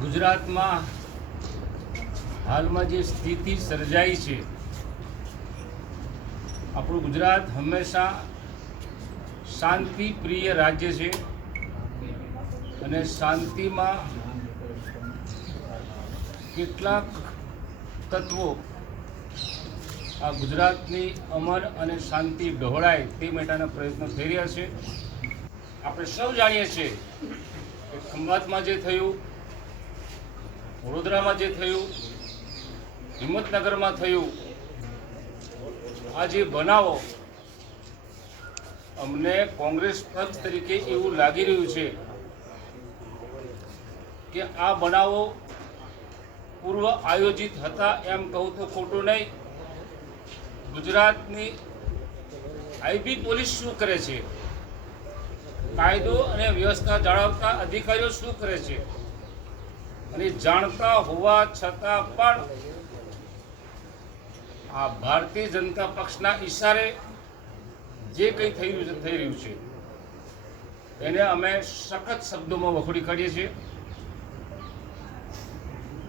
ગુજરાતમાં હાલમાં જે સ્થિતિ સર્જાઈ છે, આપણું ગુજરાત હંમેશા શાંતિપ્રિય રાજ્ય છે અને શાંતિમાં કેટલાક તત્વો આ ગુજરાતની અમન અને શાંતિ ડહોળાય તે માટેના પ્રયત્નો થઈ રહ્યા છે. આપણે સૌ જાણીએ છીએ કે ખંભાતમાં જે થયું, વડોદરામાં જે થયું, હિંમતનગરમાં થયું, આ જે બનાવો, અમને કોંગ્રેસ પક્ષ તરીકે એવું લાગી રહ્યું છે કે આ બનાવો પૂર્વ આયોજિત હતા. એમ કહું તો ખોટું નહીં. ગુજરાતની આઈબી પોલીસ શું કરે છે, કાયદો અને વ્યવસ્થા જાળવતા અધિકારીઓ શું કરે છે, અને જાણતા હોવા છતાં પણ આ ભારતીય જનતા પક્ષના ઈશારે જે કંઈ થઈ રહ્યું છે એને અમે સખત શબ્દોમાં વખોડી કાઢીએ છીએ.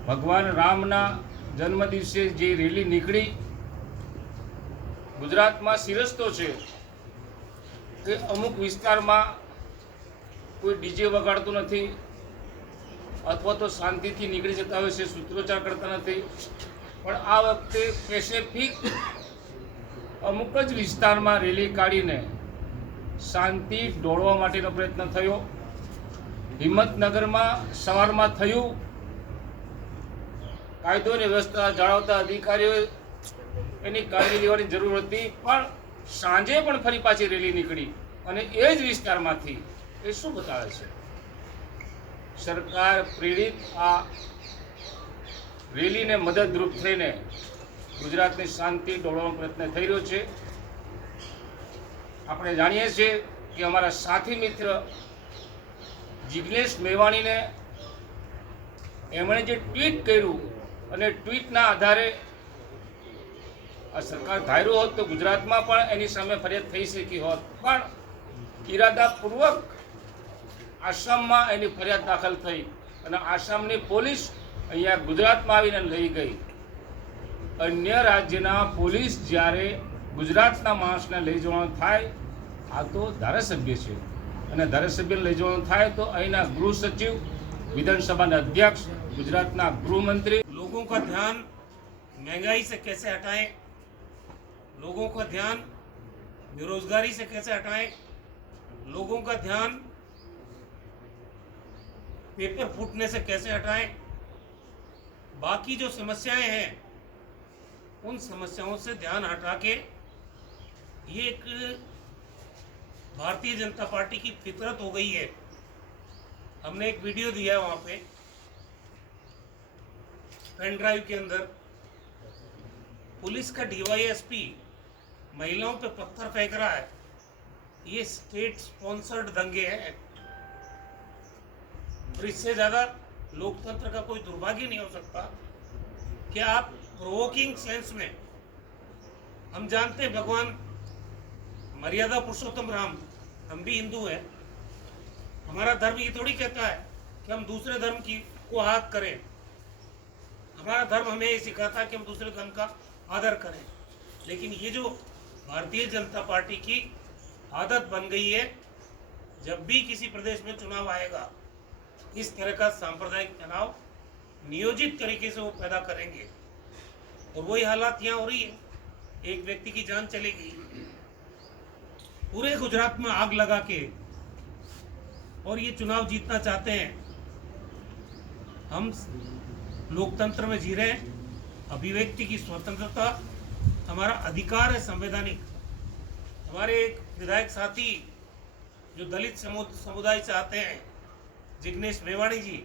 ભગવાન રામના જન્મ દિવસે જે રેલી નીકળી, ગુજરાતમાં શિરસ્તો છે કે અમુક વિસ્તારમાં કોઈ ડીજે વગાડતું નથી અથવા તો શાંતિથી નીકળી જતા હોય છે, સૂત્રોચ્ચાર કરતા નથી. પણ આ વખતે સ્પેસિફિક અમુક જ વિસ્તારમાં રેલી કાઢીને શાંતિ દોડવા માટેનો પ્રયત્ન થયો. હિંમતનગરમાં સવારમાં થયું, કાયદો અને વ્યવસ્થા જાળવતા અધિકારીઓએ એની કાળજી લેવાની જરૂર હતી, પણ સાંજે પણ ફરી પાછી રેલી નીકળી અને એ જ વિસ્તારમાંથી. એ શું બતાવે છે? સરકાર પ્રેરિત આ રેલીને મદદરૂપ થઈને ગુજરાતની શાંતિ દોડવાનો પ્રયત્ન થઈ રહ્યો છે. આપણે જાણીએ છીએ કે અમારા સાથી મિત્ર જિગ્નેશ મેવાણીને એમણે જે ટ્વીટ કર્યું અને ટ્વીટના આધારે આ સરકાર ધાર્યું હોત તો ગુજરાતમાં પણ એની સામે ફરિયાદ થઈ શકી હોત, પણ ઇરાદાપૂર્વક આસામમાં એની ફરિયાદ દાખલ થઈ અને આસામની પોલીસ અહીંયા ગુજરાતમાં આવીને લઈ ગઈ. અન્ય રાજ્યના પોલીસ જ્યારે ગુજરાતના માણસને લઈ જવાનું થાય, આ તો ધારાસભ્ય છે અને ધારાસભ્યને લઈ જવાનું થાય તો અહીંના ગૃહ સચિવ, विधानसभा अध्यक्ष, गुजरात गृहमंत्री लोगों का ध्यान महंगाई से कैसे हटाएं, लोगों का ध्यान बेरोजगारी से कैसे हटाएं, लोगों का ध्यान पेपर फूटने से कैसे हटाएं, बाकी जो समस्याएं हैं उन समस्याओं से ध्यान हटा के ये एक भारतीय जनता पार्टी की फितरत हो गई है. हमने एक वीडियो दिया है, वहाँ पे पेन ड्राइव के अंदर पुलिस का डीवाईएसपी महिलाओं पे पत्थर फेंक रहा है. ये स्टेट स्पॉन्सर्ड दंगे हैं और इससे ज्यादा लोकतंत्र का कोई दुर्भाग्य नहीं हो सकता कि आप प्रोवोकिंग सेंस में, हम जानते हैं भगवान मर्यादा पुरुषोत्तम राम, हम भी हिंदू हैं, हमारा धर्म ये थोड़ी कहता है कि हम दूसरे धर्म की को हाथ करें. हमारा धर्म हमें ये सिखाता है कि हम दूसरे धर्म का आदर करें. लेकिन ये जो भारतीय जनता पार्टी की आदत बन गई है, जब भी किसी प्रदेश में चुनाव आएगा इस तरह का सांप्रदायिक तनाव नियोजित तरीके से वो पैदा करेंगे और वही हालात यहाँ हो रही है. एक व्यक्ति की जान चलेगी, पूरे गुजरात में आग लगा के, और ये चुनाव जीतना चाहते हैं. हम लोकतंत्र में जी रहे हैं, अभिव्यक्ति की स्वतंत्रता हमारा अधिकार है संवैधानिक. हमारे एक विधायक साथी जो दलित समुदाय से आते हैं, जिग्नेश मेवाणी जी,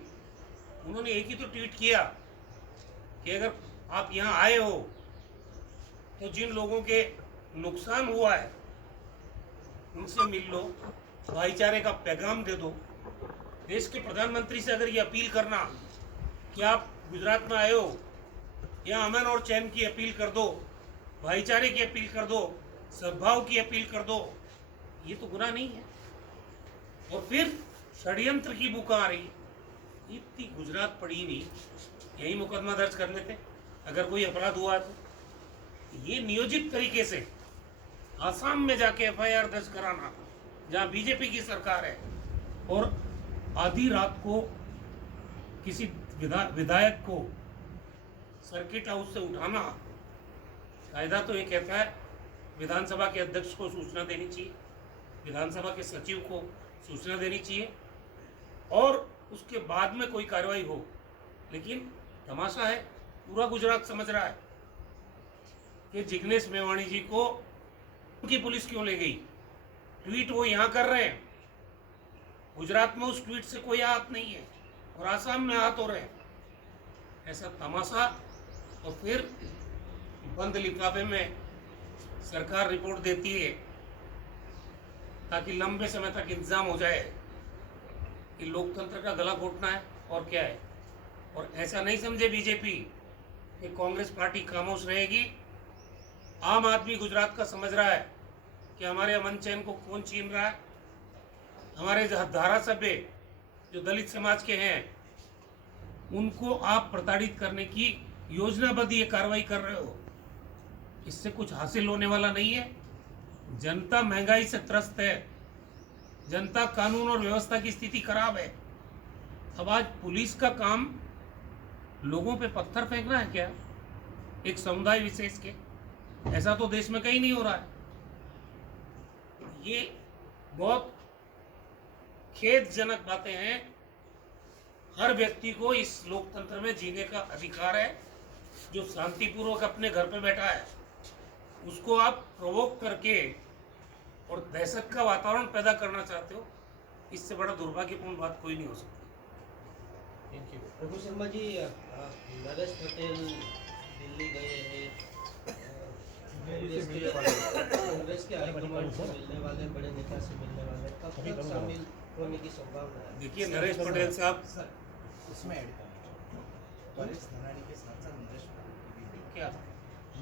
उन्होंने एक ही तो ट्वीट किया कि अगर आप यहाँ आए हो तो जिन लोगों के नुकसान हुआ है उनसे मिल लो, भाईचारे का पैगाम दे दो. देश के प्रधानमंत्री से अगर ये अपील करना कि आप गुजरात में आए हो, यहाँ अमन और चैन की अपील कर दो, भाईचारे की अपील कर दो, सद्भाव की अपील कर दो, ये तो गुनाह नहीं है. और फिर षड्यंत्र की बुका आ रही है. इतनी गुजरात पड़ी हुई, यही मुकदमा दर्ज कर लेते अगर कोई अपराध हुआ तो। ये नियोजित तरीके से आसाम में जाके एफआईआर दर्ज कराना, जहां बीजेपी की सरकार है, और आधी रात को किसी विधायक को सर्किट हाउस से उठाना, कायदा तो ये कहता है विधानसभा के अध्यक्ष को सूचना देनी चाहिए, विधानसभा के सचिव को सूचना देनी चाहिए, और उसके बाद में कोई कार्रवाई हो। लेकिन तमाशा है, पूरा गुजरात समझ रहा है कि जिग्नेश मेवाणी जी को उनकी पुलिस क्यों ले गई। ट्वीट वो यहाँ कर रहे हैं, गुजरात में उस ट्वीट से कोई आहत नहीं है, और आसाम में आहत हो रहे हैं। ऐसा तमाशा, और फिर बंद लिफाफे में सरकार रिपोर्ट देती है ताकि लंबे समय तक इंतजाम हो जाए कि लोकतंत्र का गला घोटना है और क्या है। और ऐसा नहीं समझे बीजेपी कि कांग्रेस पार्टी खामोश रहेगी। आम आदमी गुजरात का समझ रहा है कि हमारे अमन चैन को कौन छीन रहा है। हमारे धारासभ्य जो दलित समाज के हैं, उनको आप प्रताड़ित करने की योजनाबद्ध ये कार्रवाई कर रहे हो। इससे कुछ हासिल होने वाला नहीं है। जनता महंगाई से त्रस्त है, जनता कानून और व्यवस्था की स्थिति खराब है। अब आज पुलिस का काम लोगों पे पत्थर फेंकना है क्या, एक समुदाय विशेष के? ऐसा तो देश में कहीं नहीं हो रहा है। ये बहुत खेदजनक बातें हैं। हर व्यक्ति को इस लोकतंत्र में जीने का अधिकार है। जो शांतिपूर्वक अपने घर पे बैठा है, उसको आप प्रोवोक करके और दहशत का वातावरण पैदा करना चाहते हो, इससे बड़ा दुर्भाग्यपूर्ण बात कोई नहीं हो सकती। Thank you. रघु शर्मा जी, नरेश पटेल दिल्ली गए हैं, कांग्रेस के हाईकमान से मिलने वाले, बड़े नेता से मिलने वाले, कब तक शामिल होने की संभावना है? देखिए, नरेश पटेल साहब उसमें ऐड करना परेश धनानी के साथ साथ क्या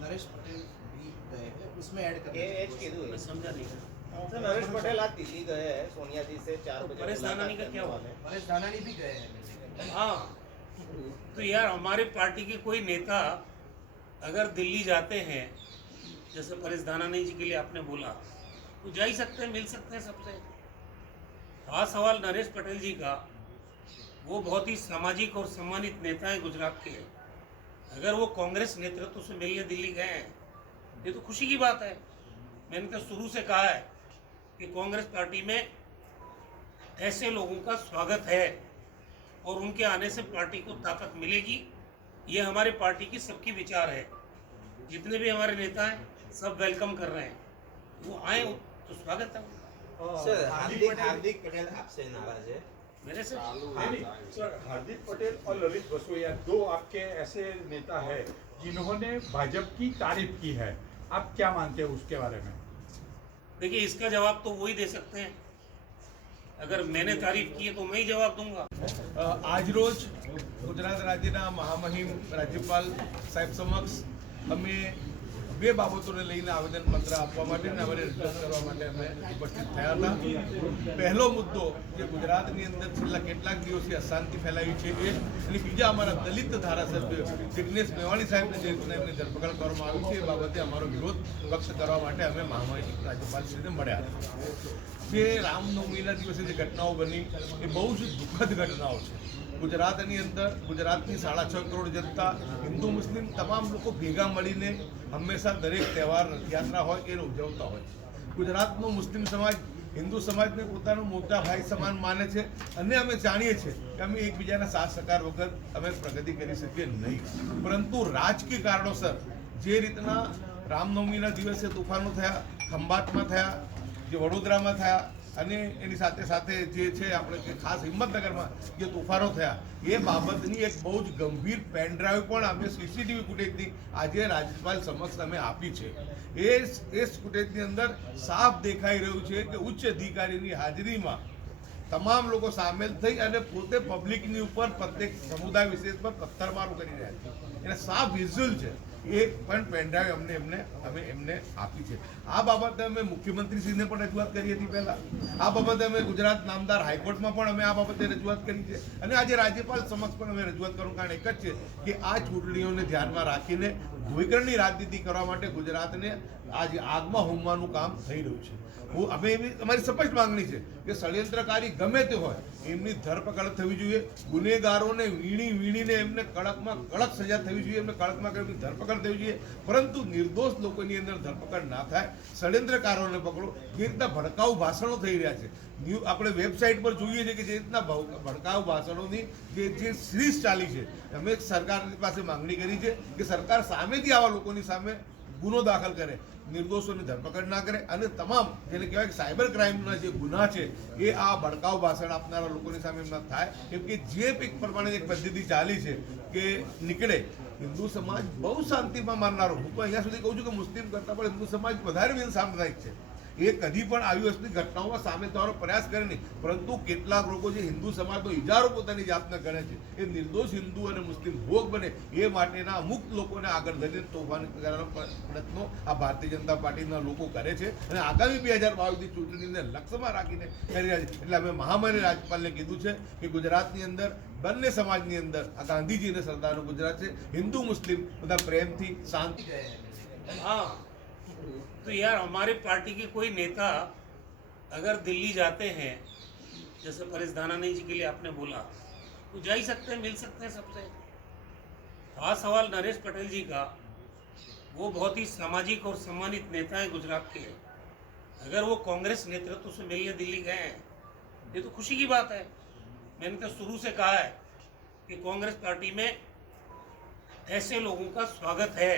नरेश पटेल भी गए हैं, उसमें ऐड करना। मैं समझा नहीं। सर, नरेश पटेल आज दिल्ली गए हैं सोनिया जी से 4 बजे। परेश धानानी का क्या हुआ? परेश धनानी भी गए हैं। हाँ, तो यार हमारे पार्टी के कोई नेता अगर दिल्ली जाते हैं, जैसे परेश धानानी जी के लिए आपने बोला, तो जा ही सकते हैं, मिल सकते हैं सबसे। था सवाल नरेश पटेल जी का, वो बहुत ही सामाजिक और सम्मानित नेता हैं गुजरात के। अगर वो कांग्रेस नेतृत्व से मिलने दिल्ली गए हैं, ये तो खुशी की बात है। मैंने तो शुरू से कहा है कि कांग्रेस पार्टी में ऐसे लोगों का स्वागत है और उनके आने से पार्टी को ताकत मिलेगी। ये हमारे पार्टी की सबकी विचार है। जितने भी हमारे नेता हैं, सब वेलकम कर रहे हैं। वो आए तो स्वागत है उनका। सर, हार्दिक पटेल आपसे नाराज है? मेरे से नहीं सर, हार्दिक पटेल और ललित बसोया दो आपके ऐसे नेता हैं जिन्होंने भाजपा की तारीफ की है। आप क्या मानते हैं उसके बारे में? देखिए, इसका जवाब तो वही दे सकते हैं। अगर मैंने तारीफ की है तो मैं ही जवाब दूंगा। આજરોજ ગુજરાત રાજ્યના મહામહિમ રાજ્યપાલ સાહેબ સમક્ષ અમે બે બાબતોને લઈને આવેદનપત્ર આપવા માટે અને અમારી રજૂઆત કરવા માટે અમે ઉપસ્થિત થયા હતા। પહેલો મુદ્દો જે ગુજરાતની અંદર છેલ્લા કેટલાક દિવસથી અશાંતિ ફેલાવી છે એ, અને બીજા અમારા દલિત ધારાસભ્ય જિગ્નેશ મેવાણી સાહેબને જે રીતે એમની ધરપકડ કરવામાં આવી છે એ બાબતે અમારો વિરોધ વ્યક્ત કરવા માટે અમે મહામહિમ રાજ્યપાલશ્રીને મળ્યા હતા। જે રામનવમીના દિવસે જે ઘટનાઓ બની એ બહુ જ દુઃખદ ઘટનાઓ છે। ગુજરાતની અંદર ગુજરાતની 6.5 કરોડ જનતા, હિન્દુ મુસ્લિમ તમામ લોકો ભેગા મળીને હંમેશા દરેક તહેવાર રથયાત્રા હોય એને ઉજવતા હોય છે। ગુજરાતનો મુસ્લિમ સમાજ હિન્દુ સમાજને પોતાનો મોટા ભાઈ સમાન માને છે, અને અમે જાણીએ છીએ કે અમે એકબીજાના સાથ સહકાર વગર અમે પ્રગતિ કરી શકીએ નહીં। પરંતુ રાજકીય કારણોસર જે રીતના રામનવમીના દિવસે તોફાનો થયા, ખંભાતમાં થયા, જે વડોદરામાં થયા, અને એની સાથે સાથે જે છે આપણે કે ખાસ હિંમતનગરમાં જે તોફાનો થયા, એ બાબતની એક બહુ જ ગંભીર પેન ડ્રાઈવ પણ અમે સીસીટીવી ફૂટેજની આજે રાજ્યપાલ સમક્ષ અમે આપી છે। એ ફૂટેજની અંદર સાફ દેખાઈ રહ્યું છે કે ઉચ્ચ અધિકારીની હાજરીમાં તમામ લોકો સામેલ થઈ અને પોતે પબ્લિકની ઉપર પ્રત્યેક સમુદાય વિશેષ પર પથ્થરમારો કરી રહ્યા છે। એને સાફ વિઝ્યુઅલ છે। એ પણ પેનડ્રાઈવ અમે એમને આપી છે. આ બાબતે અમે મુખ્યમંત્રીશ્રીને પણ રજૂઆત કરી હતી પહેલા. આ બાબતે અમે ગુજરાત નામદાર હાઈકોર્ટમાં પણ અમે આ બાબતે રજૂઆત કરી છે અને આજે રાજ્યપાલ સમક્ષ પણ અમે રજૂઆત કરવાનું કારણ એક જ છે કે આ ચૂંટણીઓને ધ્યાનમાં રાખીને ધ્રુવીકરણની રાજનીતિ કરવા માટે ગુજરાતને આજે આગમાં હોમવાનું કામ થઈ રહ્યું છે. અમે એવી અમારી સ્પષ્ટ માંગણી છે કે ષડયંત્રકારી ગમે તે હોય એમની ધરપકડ થવી જોઈએ. ગુનેગારોને વીણીને એમને કડકમાં કડક સજા થવી જોઈએ, એમને કડકમાં કડક ધરપકડ થવી જોઈએ. પરંતુ નિર્દોષ લોકોની અંદર ધરપકડ ના થાય. ષડયંત્રકારોને પકડો. જે રીતના ભડકાઉ ભાષણો થઈ રહ્યા છે, આપણે વેબસાઇટ પર જોઈએ છીએ કે જે રીતના ભડકાઉ ભાષણોની જે સિરીઝ ચાલી છે, અમે સરકારની પાસે માંગણી કરી છે કે સરકાર સામેથી આવા લોકોની સામે ગુનો દાખલ કરે, નિર્દોષોની ધરપકડ ના કરે અને તમામ જેને કહેવાય કે સાયબર ક્રાઇમના જે ગુના છે એ આ ભડકાઉ ભાષણ આપનારા લોકોની સામે એમના થાય. કેમ કે જે એક પ્રમાણે એક પદ્ધતિ ચાલી છે કે નીકળે હિન્દુ સમાજ બહુ શાંતિમાં માનનારો, હું તો અહીંયા સુધી કહું છું કે મુસ્લિમ કરતાં પણ હિન્દુ સમાજ વધારે બિનસાંપ્રદાયિક છે. એ કદી પણ આવી વસ્તુની ઘટનાઓમાં સામે થવાનો પ્રયાસ કરે નહીં. પરંતુ કેટલાક લોકો જે હિન્દુ સમાજનો ઇજારો પોતાની જાતને ગણે છે એ નિર્દોષ હિન્દુ અને મુસ્લિમ ભોગ બને એ માટેના અમુક લોકોને આગળ ધરીને તોફાન કરવાનો પ્રયત્નો આ ભારતીય જનતા પાર્ટીના લોકો કરે છે અને આગામી 2022ની ચૂંટણીને લક્ષ્યમાં રાખીને કરી રહ્યા છે. એટલે અમે મહામાન્ય રાજ્યપાલને કીધું છે કે ગુજરાતની અંદર બંને સમાજની અંદર આ ગાંધીજી અને સરદારનું ગુજરાત છે. હિન્દુ મુસ્લિમ બધા પ્રેમથી શાંતિ. हाँ, तो यार हमारी पार्टी के कोई नेता अगर दिल्ली जाते हैं, जैसे परेश दानानी जी के लिए आपने बोला, तो जा ही सकते हैं, मिल सकते हैं सबसे. रहा सवाल नरेश पटेल जी का, वो बहुत ही सामाजिक और सम्मानित नेता हैं गुजरात के. अगर वो कांग्रेस नेतृत्व से मिलने दिल्ली गए हैं, ये तो खुशी की बात है. मैंने तो शुरू से कहा है कि कांग्रेस पार्टी में ऐसे लोगों का स्वागत है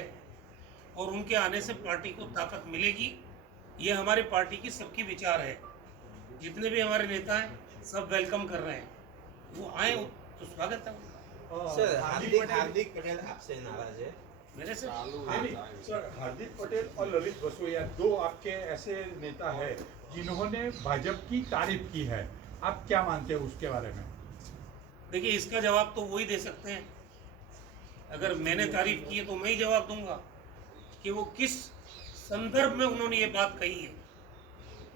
और उनके आने से पार्टी को ताकत मिलेगी. ये हमारी पार्टी की सबकी विचार है. जितने भी हमारे नेता हैं सब वेलकम कर रहे हैं. वो आए तो स्वागत है उनका. सर हार्दिक पटेल आपसे नाराज है. मेरे से नहीं, सर हार्दिक पटेल और ललित वसोया दो आपके ऐसे नेता हैं जिन्होंने भाजपा की तारीफ की है. आप क्या मानते हैं उसके बारे में? देखिए, इसका जवाब तो वो ही दे सकते हैं. अगर मैंने तारीफ की है तो मैं ही जवाब दूंगा कि वो किस संदर्भ में उन्होंने ये बात कही है.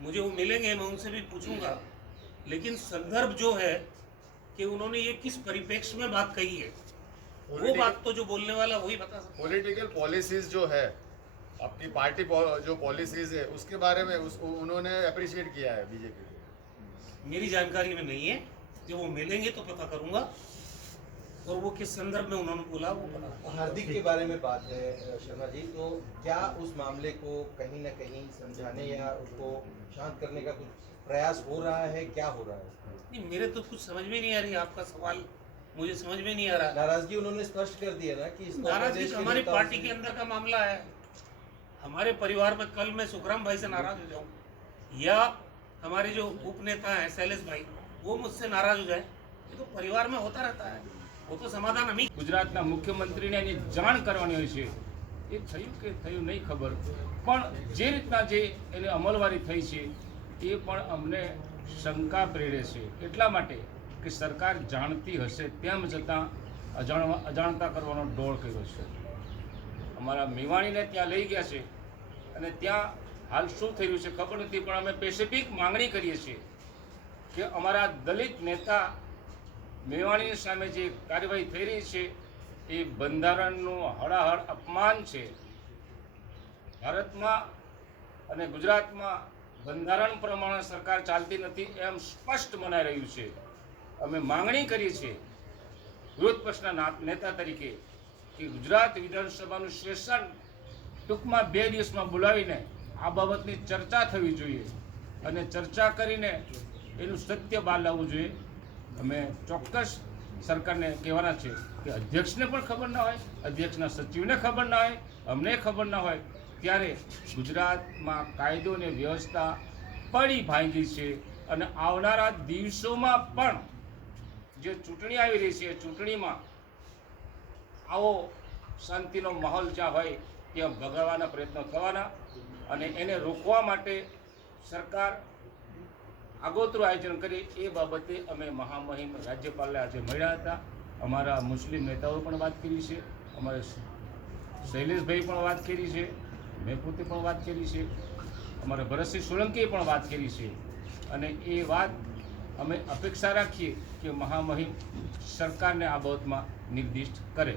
मुझे वो मिलेंगे, मैं उनसे भी पूछूंगा. लेकिन संदर्भ जो है कि उन्होंने ये किस परिप्रेक्ष्य में बात कही है, वो बात तो जो बोलने वाला वही बता सकता. पॉलिटिकल पॉलिसीज जो है आपकी पार्टी जो पॉलिसीज है उसके बारे में उन्होंने अप्रिशिएट किया है बीजेपी. मेरी जानकारी में नहीं है. जब वो मिलेंगे तो पता करूंगा और वो किस संदर्भ में उन्होंने बोला वो पता. हार्दिक के बारे में बात है शर्मा जी, तो क्या उस मामले को कहीं न कहीं समझाने या उसको शांत करने का कुछ प्रयास हो रहा है? क्या हो रहा है? नहीं, मेरे तो कुछ समझ में नहीं आ रही. आपका सवाल मुझे समझ में नहीं आ रहा. नाराजगी उन्होंने स्पष्ट कर दिया ना कि इसको नाराजगी प्रदेश के हमारी नेताओं पार्टी से- के अंदर का मामला है. हमारे परिवार में कल मैं सुखराम भाई से नाराज हो जाऊं या हमारे जो उपनेता हैं शैलेश भाई वो मुझसे नाराज हो जाए, ये तो परिवार में होता रहता है. वो तो समाधान हम ही. ગુજરાતના મુખ્યમંત્રીને એની જાણ કરવાની હોય છે. એ થયું કે થયું નહીં ખબર, પણ જે રીતના જે એની અમલવારી થઈ છે એ પણ અમને શંકા પ્રેરે છે. એટલા માટે કે સરકાર જાણતી હશે તેમ છતાં અજાણતા કરવાનો ડોળ કર્યો છે. અમારા મેવાણીને ત્યાં લઈ ગયા છે અને ત્યાં હાલ શું થઈ રહ્યું છે ખબર નથી, પણ અમે સ્પેસિફિક માંગણી કરીએ છીએ કે અમારા દલિત નેતા મેવાણીની સામે જે કાર્યવાહી થઈ રહી છે એ બંધારણનું હળાહળ અપમાન છે. ભારતમાં અને ગુજરાતમાં બંધારણ પ્રમાણે સરકાર ચાલતી નથી એમ સ્પષ્ટ મનાઈ રહ્યું છે. અમે માંગણી કરીએ છીએ વિરોધ પક્ષના નેતા તરીકે કે ગુજરાત વિધાનસભાનું સેશન ટૂંકમાં 2 દિવસમાં બોલાવીને આ બાબતની ચર્ચા થવી જોઈએ અને ચર્ચા કરીને એનું સત્ય બહાર લાવવું જોઈએ. અમે ચોક્કસ સરકારને કહેવાના છે કે અધ્યક્ષને પણ ખબર ના હોય, અધ્યક્ષના સચિવને ખબર ના હોય, અમને ખબર ના હોય, ત્યારે ગુજરાતમાં કાયદો અને વ્યવસ્થા પડી ભાંગી છે અને આવનારા દિવસોમાં પણ જે ચૂંટણી આવી રહી છે ચૂંટણીમાં આવો શાંતિનો માહોલ જ્યાં હોય ત્યાં બગાડવાના પ્રયત્નો થવાના અને એને રોકવા માટે સરકાર આગોતરું આયોજન કરી. એ બાબતે અમે મહામહિમ રાજ્યપાલને આજે મળ્યા હતા. અમારા મુસ્લિમ નેતાઓ પણ વાત કરી છે, અમારે શૈલેષભાઈ પણ વાત કરી છે, મેં પોતે પણ વાત કરી છે, અમારા ભરતસિંહ સોલંકીએ પણ વાત કરી છે, અને એ વાત અમે અપેક્ષા રાખીએ કે મહામહિમ સરકારને આ બાબતમાં નિર્દિષ્ટ કરે.